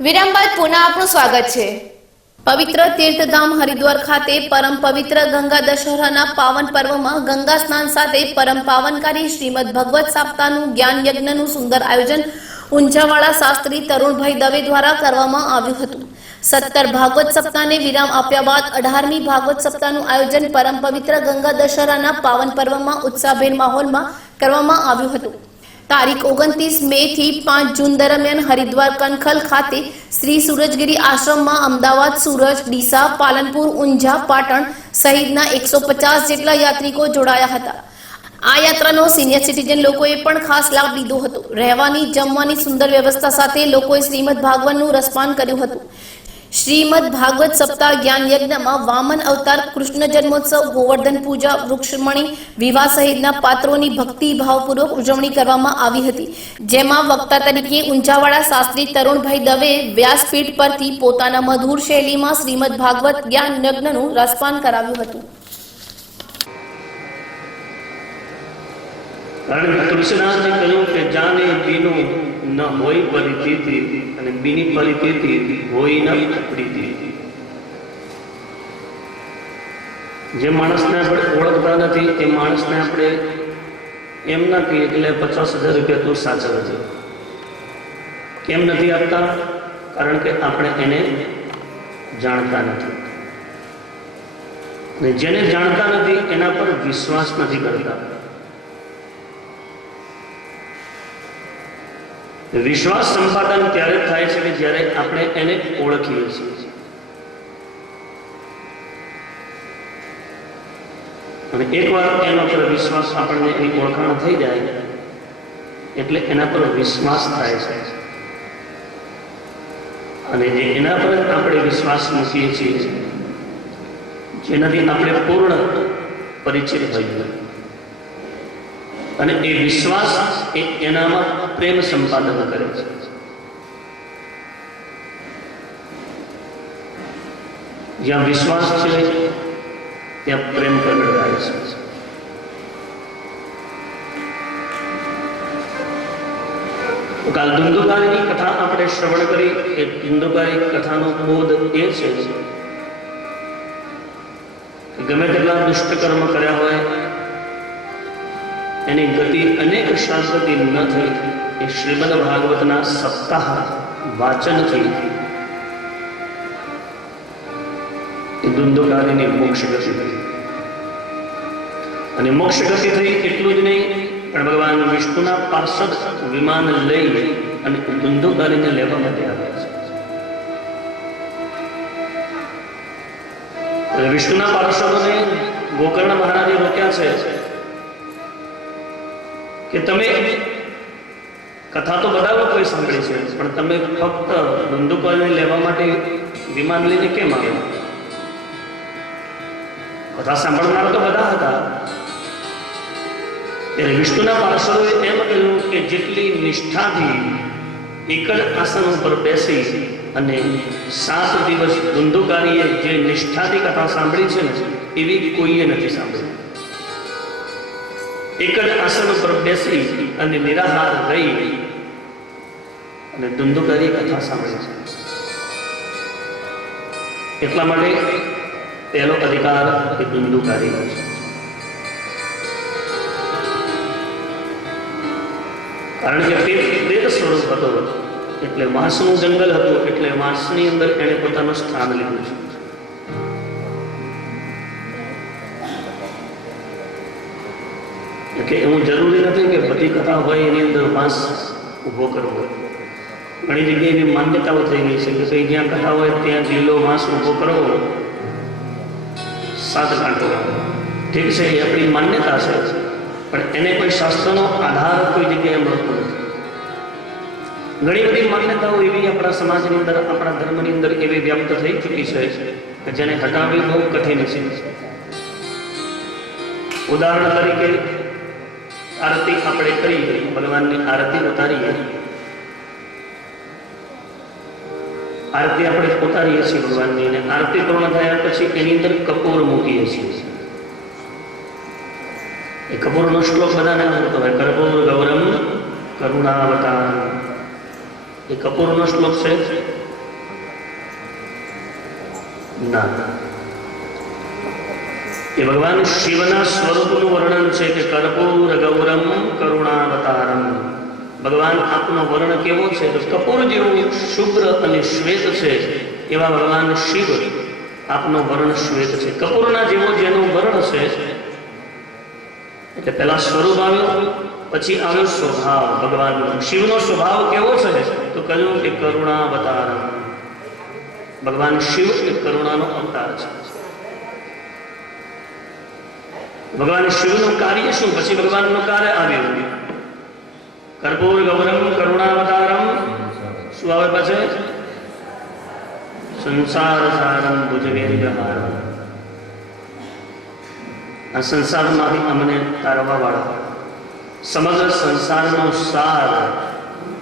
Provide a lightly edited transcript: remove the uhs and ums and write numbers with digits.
વિરામ બાદ પુનઃ આપનું સ્વાગત છે। પવિત્ર તીર્થધામ હરિદ્વાર ખાતે પરમ પવિત્ર ગંગા દશહરાના પાવન પર્વમાં ગંગા સ્નાન સાથે પરમ પાવનકારી શ્રીમદ ભગવત સપ્તાહનું જ્ઞાન યજ્ઞનું સુંદર આયોજન ઊંઝાવાડા શાસ્ત્રી તરુણભાઈ દવે દ્વારા કરવામાં આવ્યું હતું। 17 ભાગવત સપ્તાહને વિરામ આપ્યા બાદ 18મી ભાગવત સપ્તાહનું આયોજન પરમ પવિત્ર ગંગા દશહરાના પાવન પર્વમાં ઉત્સાહભેર માહોલમાં કરવામાં આવ્યું હતું। તારીખ 29 મે થી 5 જૂન દરમિયાન હરિદ્વાર કનખલ ખાતે શ્રી સૂરજગીરી આશ્રમમાં અમદાવાદ, સુરત, ડીસા, પાલનપુર, ઊંઝા, પાટણ સહિતના 150 જેટલા યાત્રિકો જોડાયા હતા। આ યાત્રાનો સિનિયર સિટીઝન લોકોએ પણ ખાસ લાભ લીધો હતો। રહેવાની, જમવાની સુંદર વ્યવસ્થા સાથે લોકોએ શ્રીમદ ભાગવતનું રસપાન કર્યું હતું। શ્રીમદ ભાગવત સપ્તાહ જ્ઞાન યજ્ઞમાં વામન અવતાર, કૃષ્ણ જન્મોત્સવ, ગોવર્ધન પૂજા, વૃક્ષમણી, વિવાહ સહિતના પાત્રોની ભક્તિ ભાવપૂર્વક ઉજવણી કરવામાં આવી હતી। જેમાં વક્તા તરીકે ઊંઝાવાડા શાસ્ત્રી તરુણભાઈ દવે વ્યાસપીઠ પરથી પોતાના મધુર શૈલીમાં શ્રીમદ ભાગવત જ્ઞાન યજ્ઞનું રસપાન કરાવ્યું હતું। કારણ કૃષ્ણાને કહ્યું કે જાને બીનું ન હોય પરિતિતિ અને બીની પરિતિતિ હોય ન પ્રીતિ। જે માણસને આપણે ઓળખતા નથી એ માણસને આપણે એમ ના કહીએ એટલે 50,000 રૂપિયા તું સાચવજે, કેમ નથી આપતા? કારણ કે આપણે એને જાણતા નથી, અને જેને જાણતા નથી એના પર વિશ્વાસ નથી કરતા। વિશ્વાસ સંપાદન ત્યારે થાય છે કે જ્યારે આપણે એને ઓળખીએ છીએ, અને એકવાર એના પર વિશ્વાસ આપણને એની ઓળખાણ થઈ જાય એટલે એના પર વિશ્વાસ થાય છે, અને જે એના પર આપણે વિશ્વાસ મૂકીએ છીએ જેનાથી આપણે પૂર્ણ પરિચિત હોઈએ, અને એ વિશ્વાસ એનામાં પ્રેમ સંપાદન કરે છે। જ્યાં વિશ્વાસ છે ત્યાં પ્રેમ પ્રગટ થાય છે। કાલ ધુંધુકારીની કથા આપણે શ્રવણ કરી। એ ધુંધુકારી કથાનો બોધ એ છે કે ગમે તેટલા દુષ્ટ કર્મ કર્યા હોય એની ગતિ અનેક શાશ્વતી ન થઈ એ શ્રીમદ ભાગવતના સપ્તાહ વાચનથી એ ધુંધુકારીની મોક્ષ ગતિ થઈ, અને મોક્ષ ગતિ થઈ એટલું જ નહીં પણ ભગવાન વિષ્ણુના પાર્ષદ વિમાન લઈ અને ધુંધુકારીને લેવા માટે આવ્યા છે। વિષ્ણુના પાર્ષદોને ગોકર્ણ મહારાજે રોક્યા છે કે તમે કથા તો બધા લોકોએ સાંભળી છે પણ તમે ફક્ત ધુંધુકારીને લેવા માટે વિમાન લઈને કેમ આવ્યા? કથા સાંભળનારા તો બધા હતા। ત્યારે વિષ્ણુના પાર્ષદોએ એમ કહ્યું કે જેટલી નિષ્ઠાથી એક જ આસન ઉપર બેસી અને 7 દિવસ ધુંધુકારીએ જે નિષ્ઠાથી કથા સાંભળી છે ને એવી કોઈએ નથી સાંભળી। એક જ આસન ઉપર બેસી અને નિરાહાર રહી અને ધુંધુકારી કથા સાંભળી છે। એટલા માટે પહેલો અધિકાર એ ધુંધુકારીનો છે। કારણ કે પ્રેત સ્વરૂપ હતો એટલે વાંસનું જંગલ હતું એટલે વાંસની અંદર એણે પોતાનું સ્થાન લીધું છે। એટલે એવું જરૂરી નથી કે બધી કથા હોય એની અંદર વાંસ ઊભો કરવો। ઘણી જગ્યાએ એવી માન્યતાઓ થઈ ગઈ છે કે ભાઈ જ્યાં કથા હોય ત્યાં લીલો વાંસ ઊભો કરવો, 7 કાંઠો। ઠીક છે, એ આપણી માન્યતા છે પણ એને કોઈ શાસ્ત્રનો આધાર કોઈ જગ્યાએ મળતો નથી। ઘણી બધી માન્યતાઓ એવી આપણા સમાજની અંદર, આપણા ધર્મની અંદર એવી વ્યક્ત થઈ ચૂકી છે કે જેને હટાવવી બહુ કઠિન છે। ઉદાહરણ તરીકે આરતી આપણે કરીએ, ભગવાનની આરતી ઉતારીએ, આરતી આપણે ઉતારીએ છીએ ભગવાનની, અને આરતી પૂર્ણ થયા પછી એની અંદર કપૂર મૂકીએ છીએ। એ કપૂરનો શ્લોક બધાને આવડતો હોય, કર્પૂર ગૌરમ કરુણાવતાર। એ કપૂરનો શ્લોક છે ના, એ ભગવાન શિવના સ્વરૂપનું વર્ણન છે કે કર્પૂર ગૌરમ કરુણાવતારમ. ભગવાન આપનો વર્ણ કેવો છે? તો કપૂર જેવું શુભ્ર અને શ્વેત છે એવા ભગવાન શિવ આપનો વર્ણ શ્વેત છે. કપૂરના જેવો જેનો વર્ણ છે, એટલે પેલા સ્વરૂપ આવ્યો, પછી આવ્યો સ્વભાવ ભગવાનનો. શિવનો સ્વભાવ કેવો છે? તો કહ્યું કે કરુણાવતારમ. ભગવાન શિવ એ કરુણાનો અવતાર છે. ભગવાન શિવનું કાર્ય શું? પછી ભગવાનનું કાર્ય આવ્યું કર્પૂર ગૌરમ કરુણાવતારમ. શું આવે પછી? સંસાર સારમ ભુજગેન્દ્રહારમ. આ સંસારમાંથી અમને તારવા વાળા, સમગ્ર સંસારનો સાર